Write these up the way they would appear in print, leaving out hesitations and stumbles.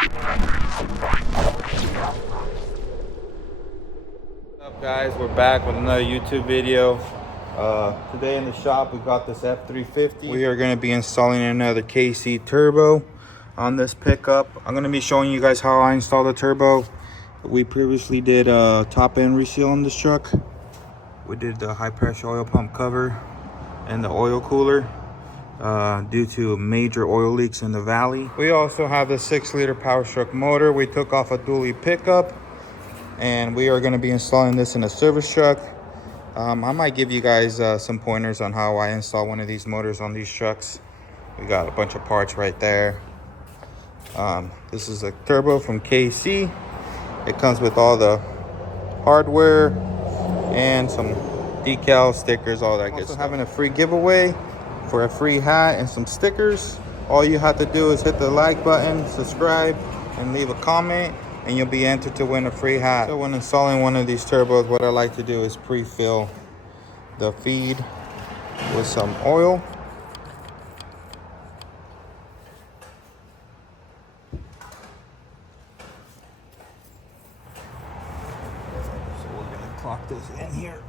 What's up, guys? We're back with another YouTube video. Today in the shop we got this F350. We are going to be installing another KC turbo on this pickup. I'm going to be showing you guys how I install the turbo. We previously did a top end reseal on this truck. We did the high pressure oil pump cover and the oil cooler due to major oil leaks in the valley. We also have the 6-liter Powerstroke motor. We took off a dually pickup, and we are going to be installing this in a service truck. I might give you guys some pointers on how I install one of these motors on these trucks. We got a bunch of parts right there. This is a turbo from KC. It comes with all the hardware and some decals, stickers, all that good stuff. Having a free giveaway for a free hat and some stickers. All you have to do is hit the like button, subscribe, and leave a comment, and you'll be entered to win a free hat. So when installing one of these turbos, what I like to do is pre-fill the feed with some oil. So we're gonna clock this in here.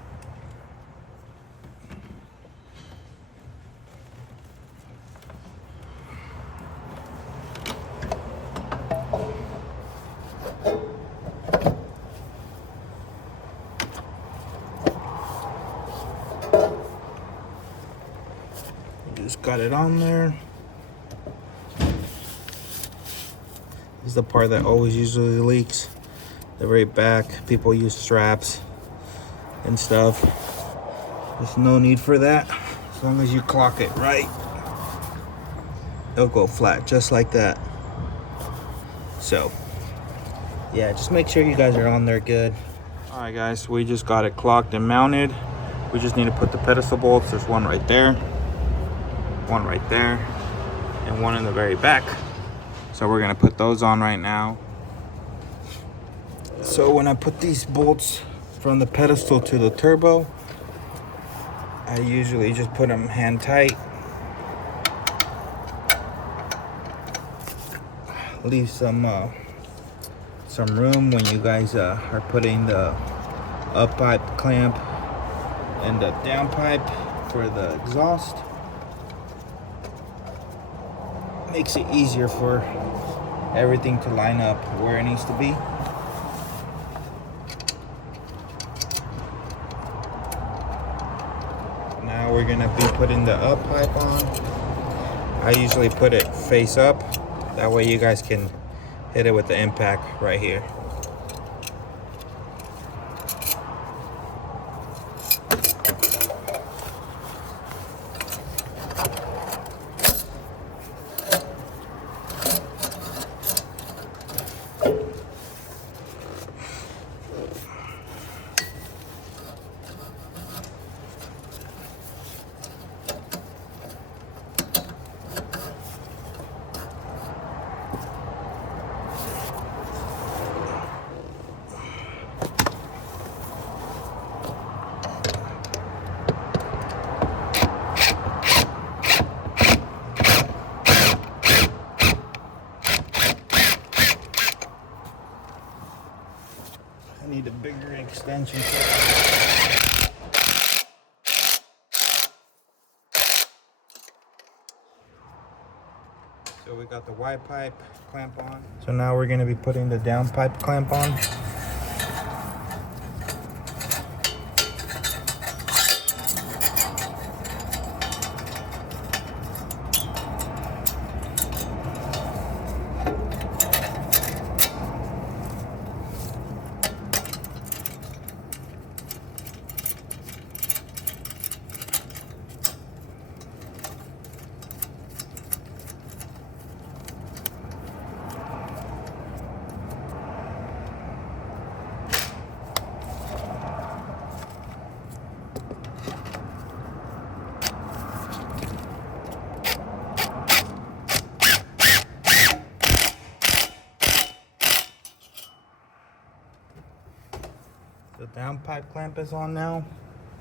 Just got it on there. This is the part that always usually leaks. The very back, people use straps and stuff. There's no need for that. As long as you clock it right, it'll go flat just like that. So yeah, just make sure you guys are on there good. All right guys, we just got it clocked and mounted. We just need to put the pedestal bolts. There's one right there, one right there, and one in the very back. So we're gonna put those on right now. So when I put these bolts from the pedestal to the turbo, I usually just put them hand tight. Leave some room when you guys are putting the up pipe clamp and the down pipe for the exhaust. Makes it easier for everything to line up where it needs to be. Now we're gonna be putting the up pipe on. I usually put it face up. That way you guys can hit it with the impact right here. I need a bigger extension. So we got the Y pipe clamp on. So now we're going to be putting the down pipe clamp on. The down pipe clamp is on now.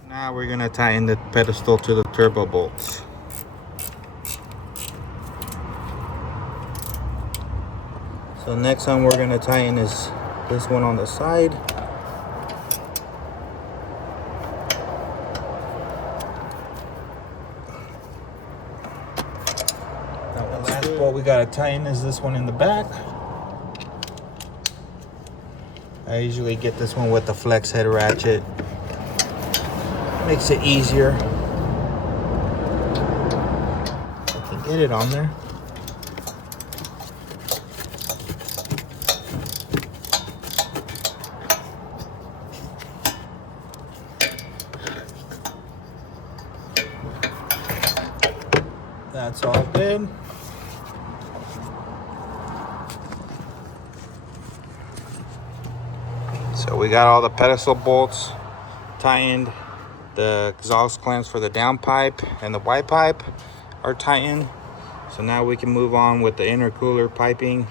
Now we're gonna tighten the pedestal to the turbo bolts. So next one we're gonna tighten is this one on the side. The last bolt we gotta tighten is this one in the back. I usually get this one with the flex head ratchet. Makes it easier. I can get it on there. That's all good. So we got all the pedestal bolts tightened. The exhaust clamps for the downpipe and the white pipe are tightened. So now we can move on with the intercooler piping,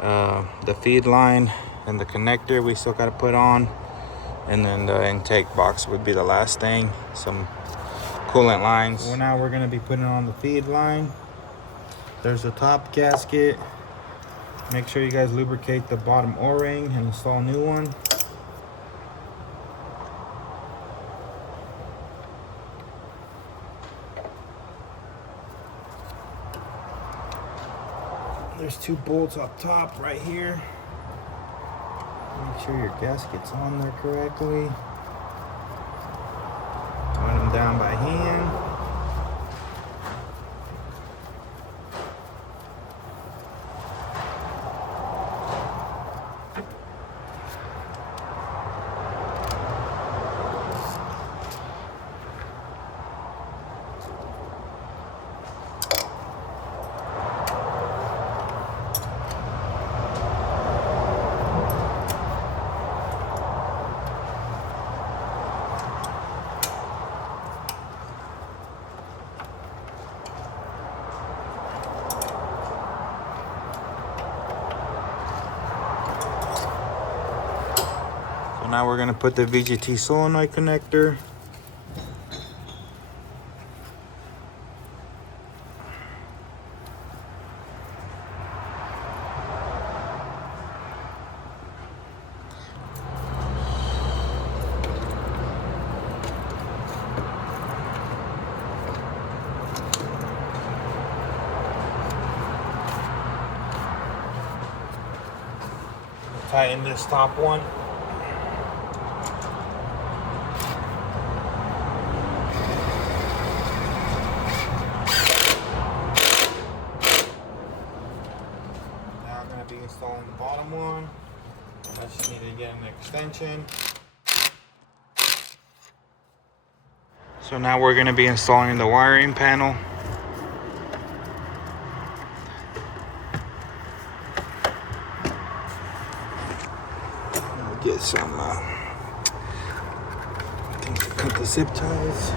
the feed line, and the connector we still got to put on. And then the intake box would be the last thing. Some coolant lines. So now we're going to be putting on the feed line. There's the top gasket. Make sure you guys lubricate the bottom O-ring and install a new one. There's 2 bolts up top right here. Make sure your gasket's on there correctly. Tighten them down by hand. So now we're going to put the VGT solenoid connector. Tighten this top one. Now I'm going to be installing the bottom one. I just need to get an extension. So now we're going to be installing the wiring panel. Get some cut the zip ties.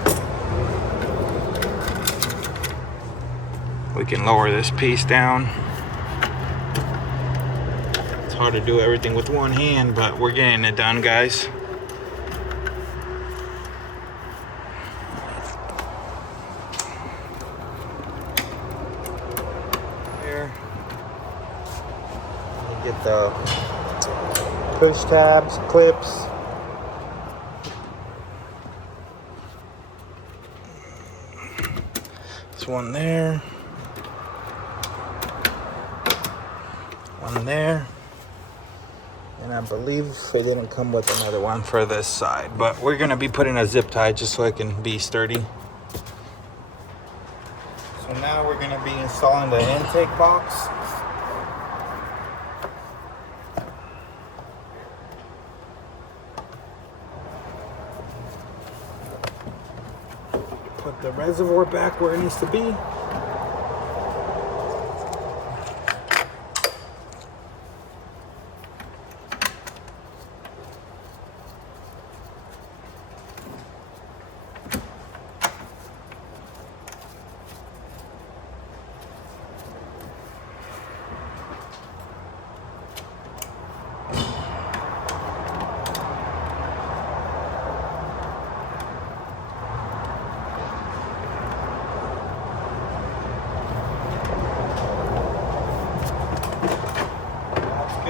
We can lower this piece down. It's hard to do everything with one hand, but we're getting it done, guys. There. Get the push tabs, clips. There's one there. One there. And I believe they didn't come with another one for this side, but we're gonna be putting a zip tie just so it can be sturdy. So now we're gonna be installing the intake box. Put the reservoir back where it needs to be.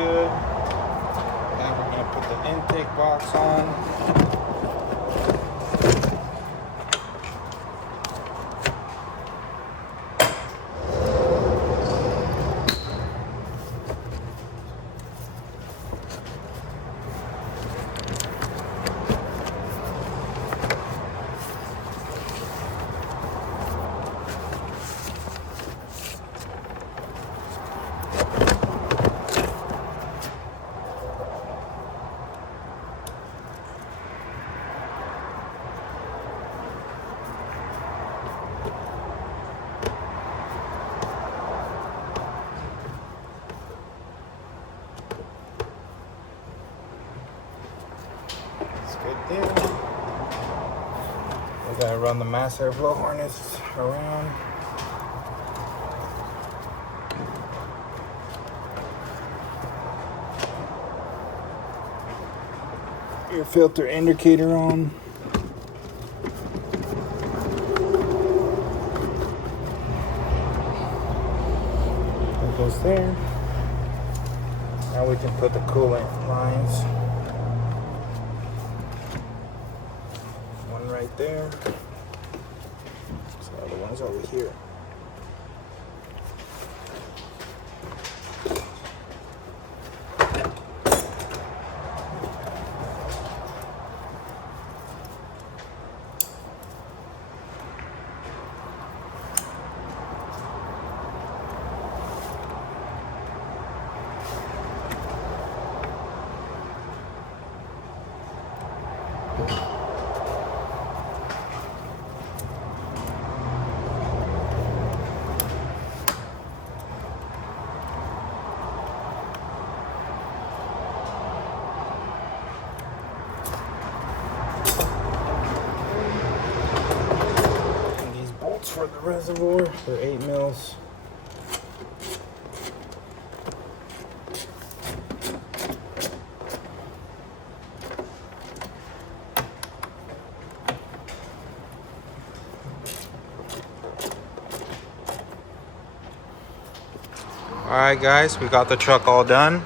good. Now we're gonna put the intake box on. Good there. We gotta run the mass airflow harness around. Your filter indicator on. That goes there. Now we can put the coolant lines. Right there. So the other one's over here. For the reservoir, they're 8 mils. All right, guys, we got the truck all done.